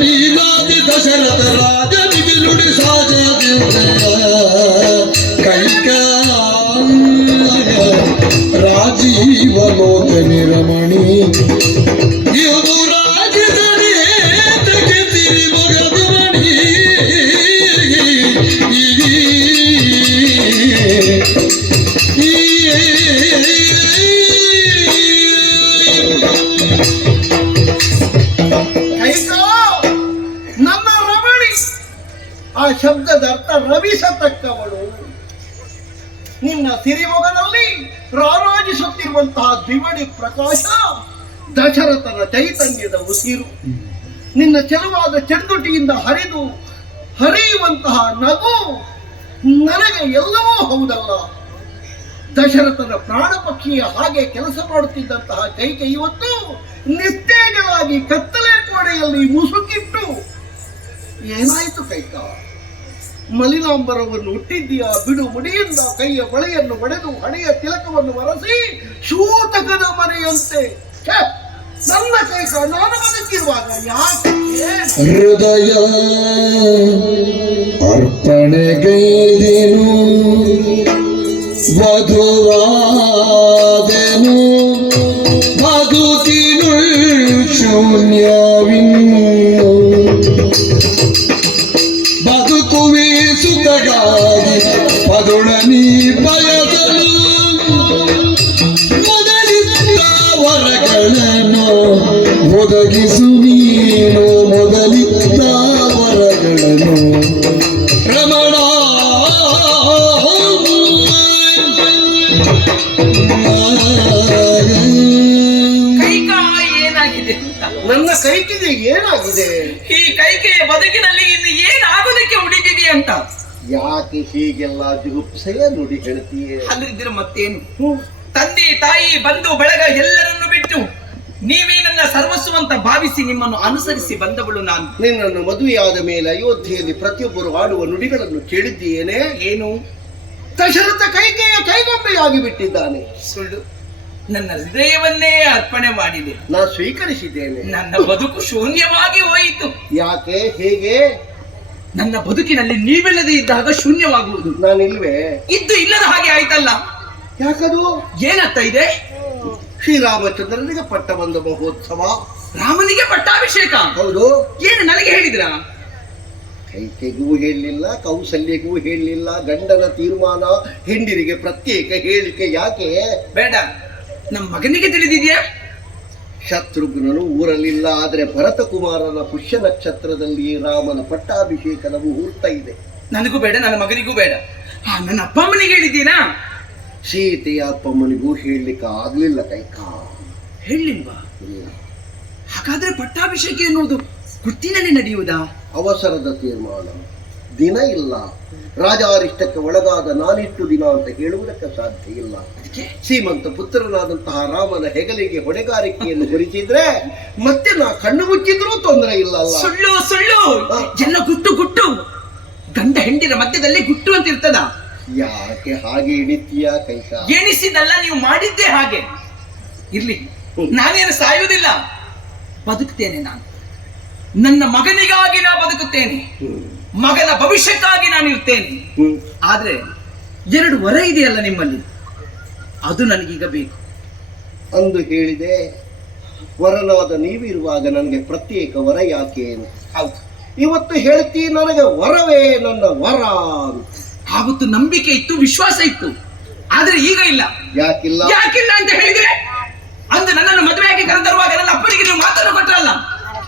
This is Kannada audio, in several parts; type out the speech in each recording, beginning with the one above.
ನೀನಾದಿ ದಶರಥ ರಾಜನಿಗೆ ನುಡಿ ಸಾಜದಿಂದ ಕೈಕ ರಾಜೀವ ಅರ್ಥ ರವಿಸತಕ್ಕವಳು ನಿನ್ನ ಸಿರಿಮೊಗನಲ್ಲಿ ರಾರಾಜಿಸುತ್ತಿರುವಂತಹ ದ್ವಿವಡಿ ಪ್ರಕಾಶ, ದಶರಥನ ಚೈತನ್ಯದ ಉಸಿರು ನಿನ್ನ ಚೆಲುವಾದ ಚಂದುಟಿಯಿಂದ ಹರಿದು ಹರಿಯುವಂತಹ ನಗು ನನಗೆ ಎಲ್ಲವೂ ಹೌದಲ್ಲ. ದಶರಥನ ಪ್ರಾಣ ಪಕ್ಷಿಯ ಹಾಗೆ ಕೆಲಸ ಮಾಡುತ್ತಿದ್ದಂತಹ ಕೈಗೆ ಇವತ್ತು ನಿಸ್ತೇಜವಾಗಿ ಕತ್ತಲೆ ಕೋಣೆಯಲ್ಲಿ ಮುಸುಕಿಟ್ಟು, ಏನಾಯಿತು ಕೈಕ? ಮಲಿನಾಂಬರವನ್ನು ಹುಟ್ಟಿದ್ದೀಯ ಬಿಡು ಮುಡಿಯಿಂದ ಕೈಯ ಬಳೆಯನ್ನು ಒಡೆದು ಹಣೆಯ ತಿಲಕವನ್ನು ಒರೆಸಿ ಶೂತಕದ ಮನೆಯಂತೆ! ನನ್ನ ಕೈಕ ನಾನು ಬದುಕಿರುವಾಗ ಯಾಕೆ? ಹೃದಯ ಅರ್ಪಣೆಗೈದೆನು ಬದುಕಿನುಳ್ ಶೂನ್ಯವಿನ್ನು ಬದುಕಿನಲ್ಲಿ ಇನ್ನು ಏನಾಗೋದಕ್ಕೆ ಉಳಿದಿದೆ ಅಂತ? ಯಾಕೆ ಹೀಗೆಲ್ಲ ಜುಗುಪ್ಸೆಯ ನುಡಿ ಹೇಳ್ತೀಯೇ. ಅಲ್ಲಿದ್ರೆ ಮತ್ತೇನು? ತಂದೆ ತಾಯಿ ಬಂಧು ಬಳಗ ಎಲ್ಲರನ್ನು ಬಿಟ್ಟು ನೀವೇ ನನ್ನ ಸರ್ವಸ್ವಂತ ಭಾವಿಸಿ ನಿಮ್ಮನ್ನು ಅನುಸರಿಸಿ ಬಂದವಳು ನಾನು. ನಿನ್ನನ್ನು ಮದುವೆಯಾದ ಮೇಲೆ ಅಯೋಧ್ಯೆಯಲ್ಲಿ ಪ್ರತಿಯೊಬ್ಬರು ಆಡುವ ನುಡಿಗಳನ್ನು ಕೇಳಿದ್ದೀಯೇನೆ? ಏನು? ದಶರಥ ಕೈಗೆಯ ಕೈಗೊಂಬೆಯಾಗಿ ಬಿಟ್ಟಿದ್ದಾನೆ. ಸುಳ್ಳು. ನನ್ನ ಹೃದಯವನ್ನೇ ಅರ್ಪಣೆ ಮಾಡಿದೆ. ನಾ ಸ್ವೀಕರಿಸಿದ್ದೇನೆ. ನನ್ನ ಬದುಕು ಶೂನ್ಯವಾಗಿ ಹೋಯಿತು. ಯಾಕೆ? ಹೇಗೆ? ನನ್ನ ಬದುಕಿನಲ್ಲಿ ನೀವಿಲ್ಲದೆ ಇದ್ದಾಗ ಶೂನ್ಯವಾಗುವುದು. ನಾನಿಲ್ವೇ? ಇದ್ದು ಇಲ್ಲದ ಹಾಗೆ ಆಯ್ತಲ್ಲ. ಯಾಕದು? ಏನತ್ತ ಇದೆ? ಶ್ರೀರಾಮಚಂದ್ರನಿಗೆ ಪಟ್ಟ ಬಂದ ಮಹೋತ್ಸವ. ರಾಮನಿಗೆ ಪಟ್ಟಾಭಿಷೇಕ. ಹೌದು. ಏನು ನನಗೆ ಹೇಳಿದ್ರ? ಕೈಕೆಗೂ ಹೇಳಲಿಲ್ಲ ಕೌಸಲ್ಯಗೂ ಹೇಳಲಿಲ್ಲ ಗಂಡನ ತೀರ್ಮಾನ ಹೆಂಡಿರಿಗೆ ಪ್ರತ್ಯೇಕ ಹೇಳಿಕೆ ಯಾಕೆ? ಬೇಡ. ನಮ್ಮ ಮಗನಿಗೆ ತಿಳಿದಿದೆಯಾ? ಶತ್ರುಘ್ನನು ಊರಲಿಲ್ಲ ಆದರೆ ಭರತ ಕುಮಾರನ ಪುಷ್ಯ ನಕ್ಷತ್ರದಲ್ಲಿ ರಾಮನ ಪಟ್ಟಾಭಿಷೇಕದ ಮುಹೂರ್ತ ಇದೆ. ನನಗೂ ಬೇಡ ನನ್ನ ಮಗನಿಗೂ ಬೇಡ. ಆ ನನ್ನ ಅಪ್ಪ ಅಮ್ಮನಿಗೆ ಹೇಳಿದ್ದೀನಾ? ಸೀತೆಯ ಅಪ್ಪಮ್ಮನಿಗೂ ಹೇಳಲಿಕ್ಕೆ ಆಗ್ಲಿಲ್ಲ ಕೈಕ. ಹೇಳಿಲ್ವಾ? ಹಾಗಾದ್ರೆ ಪಟ್ಟಾಭಿಷೇಕ ಎನ್ನುವುದು ಗುಟ್ಟಿನಲ್ಲಿ ನಡೆಯುವುದಾ? ಅವಸರದ ತೀರ್ಮಾನ. ದಿನ ಇಲ್ಲ. ರಾಜಾರಿಷ್ಟಕ್ಕೆ ಒಳಗಾದ ನಾನಿಷ್ಟು ದಿನ ಅಂತ ಹೇಳುವುದಕ್ಕೆ ಸಾಧ್ಯ ಇಲ್ಲ. ಶ್ರೀಮಂತ ಪುತ್ರನಾದಂತಹ ರಾಮನ ಹೆಗಲಿಗೆ ಹೊಣೆಗಾರಿಕೆಯನ್ನು ಹೊರಿಸಿದ್ರೆ ಮತ್ತೆ ನಾ ಕಣ್ಣು ಮುಚ್ಚಿದ್ರೂ ತೊಂದರೆ ಇಲ್ಲ ಸುಳ್ಳು ಸುಳ್ಳು. ಎಲ್ಲ ಗುಟ್ಟು ಗುಟ್ಟು. ಗಂಡ ಹೆಂಡಿರ ಮಧ್ಯದಲ್ಲಿ ಗುಟ್ಟು ಅಂತ ಇರ್ತದ. ಯಾಕೆ ಹಾಗೆ ಇಳಿತೀಯ ಕೈಸ? ಎಣಿಸಿದಲ್ಲ ನೀವು ಮಾಡಿದ್ದೇ ಹಾಗೆ. ಇರ್ಲಿ. ನಾನೇನು ಸಾಯುವುದಿಲ್ಲ. ಬದುಕ್ತೇನೆ ನಾನು. ನನ್ನ ಮಗನಿಗಾಗಿ ನಾ ಬದುಕುತ್ತೇನೆ. ಮಗನ ಭವಿಷ್ಯಕ್ಕಾಗಿ ನಾನು ಇರ್ತೇನೆ. ಆದ್ರೆ ಎರಡು ವರ ಇದೆಯಲ್ಲ ನಿಮ್ಮಲ್ಲಿ? ಅದು ನನಗೀಗ ಬೇಕು. ಅಂದು ಹೇಳಿದೆ ವರನಾದ ನೀವಿರುವಾಗ ನನಗೆ ಪ್ರತ್ಯೇಕ ವರ ಯಾಕೆ ಹೌದು. ಇವತ್ತು ಹೇಳ್ತಿ ನನಗೆ ವರವೇ ನನ್ನ ವರ. ಆವತ್ತು ನಂಬಿಕೆ ಇತ್ತು ವಿಶ್ವಾಸ ಇತ್ತು. ಆದ್ರೆ ಈಗ ಇಲ್ಲ. ಯಾಕಿಲ್ಲ? ಯಾಕಿಲ್ಲ ಅಂತ ಹೇಳಿದ್ರೆ ಅಂದು ನನ್ನನ್ನು ಮದುವೆಯಾಗಿ ಕರೆತರುವಾಗ ನನ್ನ ಅಪ್ಪನಿಗೆ ನೀವು ಮಾತನ್ನು ಕೊಟ್ಟರಲ್ಲ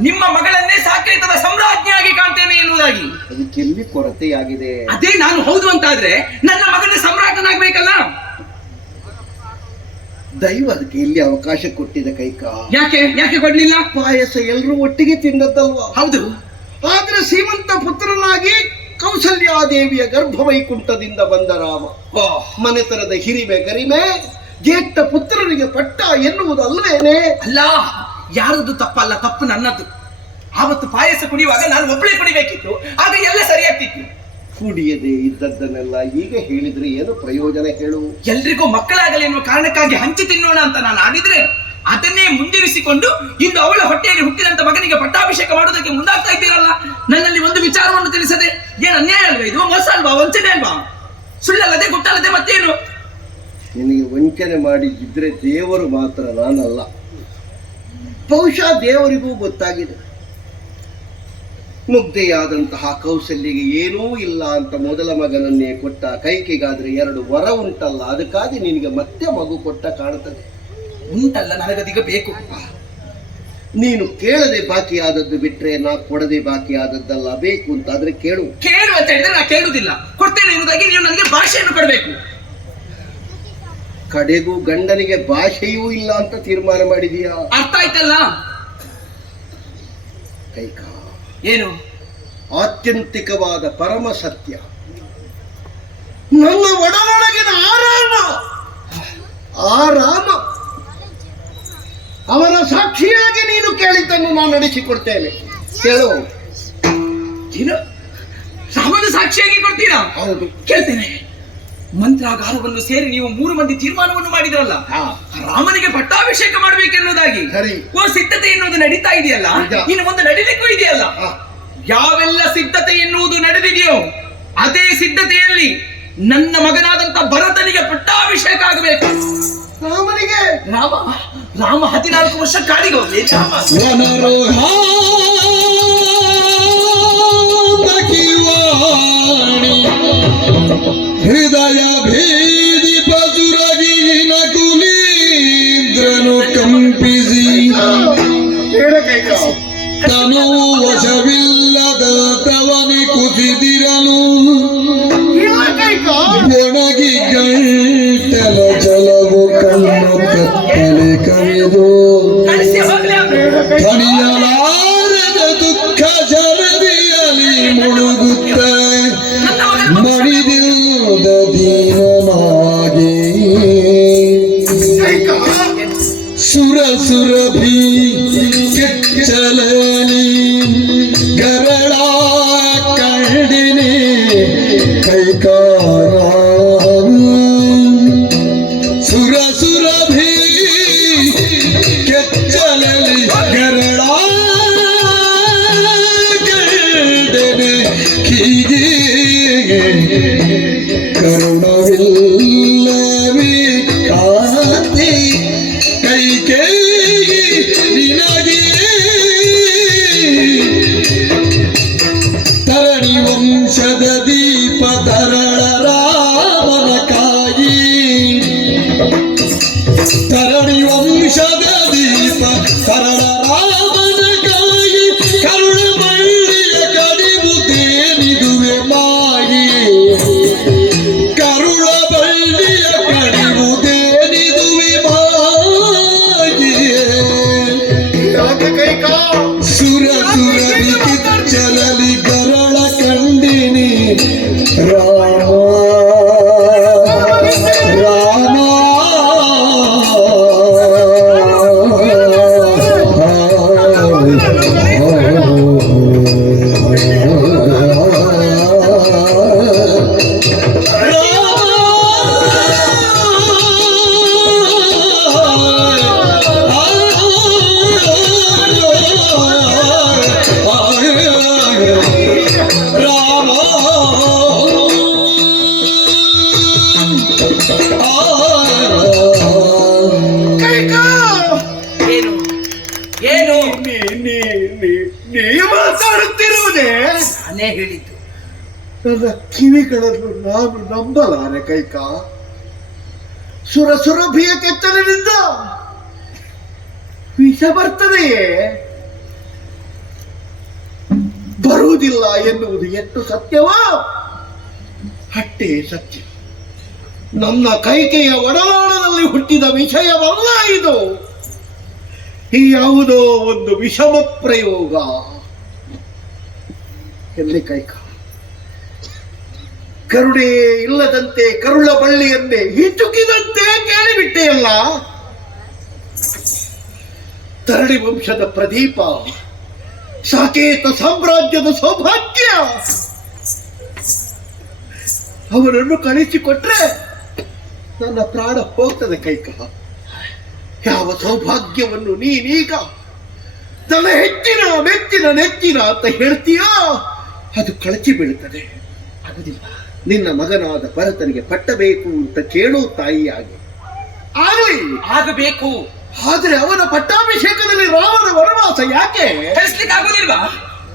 ನಿಮ್ಮ ಮಗಳನ್ನೇ ಸಾಕೇತದ ಸಾಮ್ರಾಜ್ಞಿಯಾಗಿ ಕಾಣ್ತೇನೆ ಎನ್ನುವುದಾಗಿ. ಅದಕ್ಕೆಲ್ಲಿ ಕೊರತೆಯಾಗಿದೆ? ಅದೇ ನಾನು ಹೌದು ಅಂತಾದ್ರೆ ನನ್ನ ಮಗನ ಸಮ್ರಾಟನಾಗ್ಬೇಕಲ್ಲ? ದೈವ ಅದಕ್ಕೆ ಇಲ್ಲಿ ಅವಕಾಶ ಕೊಟ್ಟಿದೆ ಕೈಕ? ಯಾಕೆ? ಯಾಕೆ ಕೊಡ್ಲಿಲ್ಲ? ಪಾಯಸ ಎಲ್ಲರೂ ಒಟ್ಟಿಗೆ ತಿಂದದ್ದಲ್ವ? ಹೌದು. ಆದ್ರೆ ಶ್ರೀಮಂತ ಪುತ್ರನಾಗಿ ಕೌಸಲ್ಯಾದೇವಿಯ ಗರ್ಭವೈಕುಂಠದಿಂದ ಬಂದ ರಾಮ. ಮನೆತರದ ಮನೆತನದ ಹಿರಿಮೆ ಗರಿಮೆ ಜ್ಯೇಷ್ಠ ಪುತ್ರರಿಗೆ ಪಟ್ಟ ಎನ್ನುವುದು ಅಲ್ವೇನೆ ಅಲ್ಲ. ಯಾರದ್ದು ತಪ್ಪಲ್ಲ ತಪ್ಪು ನನ್ನದು ಆವತ್ತು ಪಾಯಸ ಕುಡಿಯುವಾಗ ನಾನು ಒಬ್ಬಳೇ ಕುಡಿಬೇಕಿತ್ತು ಆಗ ಎಲ್ಲ ಸರಿಯಾಗ್ತಿತ್ತು. ಕುಡಿಯದೆ ಇದ್ದದ್ದನ್ನೆಲ್ಲ ಈಗ ಹೇಳಿದ್ರೆ ಏನು ಪ್ರಯೋಜನ ಹೇಳು? ಎಲ್ರಿಗೂ ಮಕ್ಕಳಾಗಲಿ ಎನ್ನುವ ಕಾರಣಕ್ಕಾಗಿ ಹಂಚಿ ತಿನ್ನೋಣ ಅಂತ ನಾನು ಆಡಿದ್ರೆ ಅದನ್ನೇ ಮುಂದಿರಿಸಿಕೊಂಡು ಇಂದು ಅವಳ ಹೊಟ್ಟೆಯಲ್ಲಿ ಹುಟ್ಟಿದಂತ ಮಗನಿಗೆ ಪಟ್ಟಾಭಿಷೇಕ ಮಾಡೋದಕ್ಕೆ ಮುಂದಾಗ್ತಾ ಇದ್ದೀರಲ್ಲ? ನನ್ನಲ್ಲಿ ಒಂದು ವಿಚಾರವನ್ನು ತಿಳಿಸದೆ ಏನು ಅನ್ಯಾಯ ಅಲ್ವಾ ಇದು? ಮೋಸ ಅಲ್ವಾ? ವಂಚನೆ ಅಲ್ವಾ? ಸುಳ್ಳಲ್ಲದೆ ಗುಟ್ಟಲ್ಲದೆ ಮತ್ತೇನು? ನಿನಗೆ ವಂಚನೆ ಮಾಡಿ ಇದ್ರೆ ದೇವರು ಮಾತ್ರ ನಾನಲ್ಲ. ಬಹುಶಃ ದೇವರಿಗೂ ಗೊತ್ತಾಗಿದೆ. ಮುಗ್ಧೆಯಾದಂತಹ ಕೌಸಲ್ಯಿಗೆ ಏನೂ ಇಲ್ಲ ಅಂತ ಮೊದಲ ಮಗನನ್ನೇ ಕೊಟ್ಟ ಕೈಕೆಗಾದ್ರೆ ಎರಡು ವರ ಉಂಟಲ್ಲ ಅದಕ್ಕಾಗಿ ನಿನಗೆ ಮತ್ತೆ ಮಗು ಕೊಟ್ಟ ಕಾಣುತ್ತದೆ ಉಂಟಲ್ಲ ನನಗದೀಗ ಬೇಕು. ನೀನು ಕೇಳದೆ ಬಾಕಿಯಾದದ್ದು ಬಿಟ್ರೆ ನಾ ಕೊಡದೆ ಬಾಕಿಯಾದದ್ದಲ್ಲ ಬೇಕು ಅಂತ ಆದ್ರೆ ಕೇಳು. ಕೇಳು ಅಂತ ಹೇಳಿದ್ರೆ ನಾ ಕೇಳುದಿಲ್ಲ ಕೊಡ್ತೇನೆ ಎಂಬುದಾಗಿ ನೀವು ನನಗೆ ಭಾಷೆಯನ್ನು ಕೊಡಬೇಕು. ಕಡೆಗೂ ಗಂಡನಿಗೆ ಭಾಷೆಯೂ ಇಲ್ಲ ಅಂತ ತೀರ್ಮಾನ ಮಾಡಿದೀಯಾ? ಅರ್ಥ ಆಯ್ತಲ್ಲ? ಕೈಕಾ ಏನು? ಆತ್ಯಂತಿಕವಾದ ಪರಮ ಸತ್ಯ. ನನ್ನ ಒಡವೊಳಗಿನ ಆರಾಮ. ಆರಾಮ. ಅವರ ಸಾಕ್ಷಿಯಾಗಿ ನೀನು ಕೇಳಿದ್ದನ್ನು ನಾನು ನಡೆಸಿಕೊಡ್ತೇನೆ. ಕೇಳು. ಏನು ಸಾಮಾನ್ಯ ಸಾಕ್ಷಿಯಾಗಿ ಕೊಡ್ತೀರಾ? ಹೌದು. ಕೇಳ್ತೇನೆ. ಮಂತ್ರಾಗಾರವನ್ನು ಸೇರಿ ನೀವು ಮೂರು ಮಂದಿ ತೀರ್ಮಾನವನ್ನು ಮಾಡಿದ್ರಲ್ಲ ರಾಮನಿಗೆ ಪಟ್ಟಾಭಿಷೇಕ ಮಾಡಬೇಕೆನ್ನುವುದಾಗಿ. ಓ ಸಿದ್ಧತೆ ಎನ್ನುವುದು ನಡೀತಾ ಇದೆಯಲ್ಲ? ಇನ್ನು ಒಂದು ನಡಿಲಿಕ್ಕೂ ಇದೆಯಲ್ಲ? ಯಾವೆಲ್ಲ ಸಿದ್ಧತೆ ಎನ್ನುವುದು ನಡೆದಿದೆಯೋ ಅದೇ ಸಿದ್ಧತೆಯಲ್ಲಿ ನನ್ನ ಮಗನಾದಂತ ಭರತನಿಗೆ ಪಟ್ಟಾಭಿಷೇಕ ಆಗಬೇಕು. ರಾಮನಿಗೆ? ರಾಮ ರಾಮ ಹದಿನಾಲ್ಕು ವರ್ಷ ಕಾಡಿಗೆ कवि दो थनियालार दुख जर दियाली मुणुगुत्ते मरी दिल द दीन मागे ಕೈ ಕೈ ನನ್ನ ಕಿವಿಗಳನ್ನು ನಾನು ನಂಬಲಾರೆ ಕೈಕ. ಸುರ ಸುರಭಿಯ ಕೆತ್ತಲಿನಿಂದ ವಿಷ ಬರ್ತದೆಯೇ? ಬರುವುದಿಲ್ಲ ಎನ್ನುವುದು ಎಷ್ಟು ಸತ್ಯವೋ? ಹಟ್ಟೆ ಸತ್ಯ. ನನ್ನ ಕೈಕೆಯ ಒಡಲಾಳದಲ್ಲಿ ಹುಟ್ಟಿದ ವಿಷಯವಲ್ಲ ಇದು. ಈ ಯಾವುದೋ ಒಂದು ವಿಷಮ ಪ್ರಯೋಗ. ಎಲ್ಲಿ ಕೈಕ? ಕರುಣೆ ಇಲ್ಲದಂತೆ ಕರುಳ ಬಳ್ಳಿಯನ್ನೇ ಹಿಚುಕಿದಂತೆ ಕೇಳಿಬಿಟ್ಟೆಯಲ್ಲ? ತರಳಿ ವಂಶದ ಪ್ರದೀಪ, ಸಾಕೇತ ಸಾಮ್ರಾಜ್ಯದ ಸೌಭಾಗ್ಯ. ಅವರನ್ನು ಕಳಿಸಿಕೊಟ್ರೆ ನನ್ನ ಪ್ರಾಣ ಹೋಗ್ತದೆ ಕೈಕ. ಯಾವ ಸೌಭಾಗ್ಯವನ್ನು ನೀನೀಗ ನನ್ನ ಹೆಚ್ಚಿನ ಮೆಚ್ಚಿನ ನೆಚ್ಚಿನ ಅಂತ ಹೇಳ್ತೀಯಾ? ಅದು ಕಳಚಿ ಬೀಳುತ್ತದೆ. ಆಗುದಿಲ್ಲ ನಿನ್ನ ಮಗನಾದ ಭರತನಿಗೆ ಪಟ್ಟಬೇಕು ಅಂತ ಕೇಳು ತಾಯಿಯಾಗಿ ಆಗಲಿ. ಆಗಬೇಕು. ಆದ್ರೆ ಅವನ ಪಟ್ಟಾಭಿಷೇಕದಲ್ಲಿ ರಾಮನ ವನವಾಸ ಯಾಕೆ? ಕಳಿಸ್ಲಿಕ್ಕೆ ಆಗುದಿಲ್ವಾ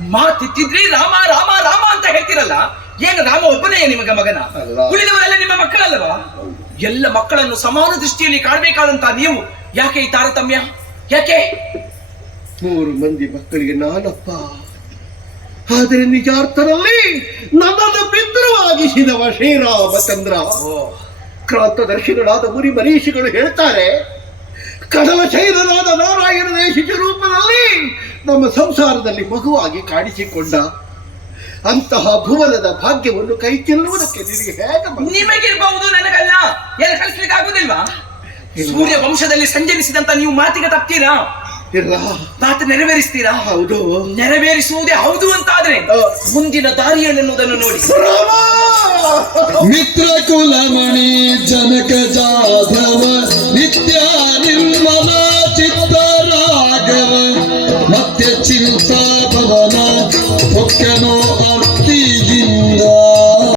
ಮಾತಿತ್ತಿದ್ರಿ ರಾಮ ರಾಮ ರಾಮ ಅಂತ ಹೇಳ್ತಿರಲ್ಲ? ಏನು ರಾಮ ಒಬ್ಬನೇ ನಿಮಗೆ ಮಗನ. ಉಳಿದವರೆಲ್ಲ ನಿಮ್ಮ ಮಕ್ಕಳಲ್ಲವಾ ಎಲ್ಲ ಮಕ್ಕಳನ್ನು ಸಮಾನ ದೃಷ್ಟಿಯಲ್ಲಿ ಕಾಣಬೇಕಾದಂತ ನೀವು ಯಾಕೆ ಈ ತಾರತಮ್ಯ? ಯಾಕೆ? ಮೂರು ಮಂದಿ ಮಕ್ಕಳಿಗೆ ನಾನಪ್ಪ. ಆದರೆ ನಿಜಾರ್ಥದಲ್ಲಿ ನನ್ನನ್ನು ಪಿತೃವಾಗಿಸಿದವ ಶ್ರೀರಾಮಚಂದ್ರ. ಕ್ರಾಂತದರ್ಶಿಗಳಾದ ಮುರಿ ಮನೀಷಿಗಳು ಹೇಳ್ತಾರೆ ಕಡಲ ಶೈಲರಾದ ನಾರಾಯಣ ಶಿಶು ರೂಪದಲ್ಲಿ ನಮ್ಮ ಸಂಸಾರದಲ್ಲಿ ಮಗುವಾಗಿ ಕಾಣಿಸಿಕೊಂಡ ಅಂತಹ ಭುವನದ ಭಾಗ್ಯವನ್ನು ಕೈ ಚೆಲ್ಲುವುದಕ್ಕೆ ನಿಮಗೆ ಹೇಗೆ ನಿಮಗಿರಬಹುದು ನನಗಲ್ಲ ಏನು ಕಲಿಸ್ಲಿಕ್ಕೆ ಆಗುದಿಲ್ವಾ ಸೂರ್ಯ ವಂಶದಲ್ಲಿ ಸಂಜರಿಸಿದಂತ ನೀವು ಮಾತಿಗೆ ತಪ್ತೀರಾ? ಇಲ್ಲ ಮಾತು ನೆರವೇರಿಸ್ತೀರಾ? ಹೌದು. ನೆರವೇರಿಸುವುದೇ ಹೌದು ಅಂತಾದ್ರೆ ಮುಂದಿನ ದಾರಿಯನ್ನೆನ್ನುವುದನ್ನು ನೋಡಿ! ಮಿತ್ರ ಕುಲಮಣಿ ಜನಕ ಜಾಧವ ನಿತ್ಯ ನಿರ್ಮಲ ಚಿತ್ತ ರಾಘವ ಮತ್ತೆ ಚಿಂತಾ ಭವನ ಹೊಕ್ಕನೋ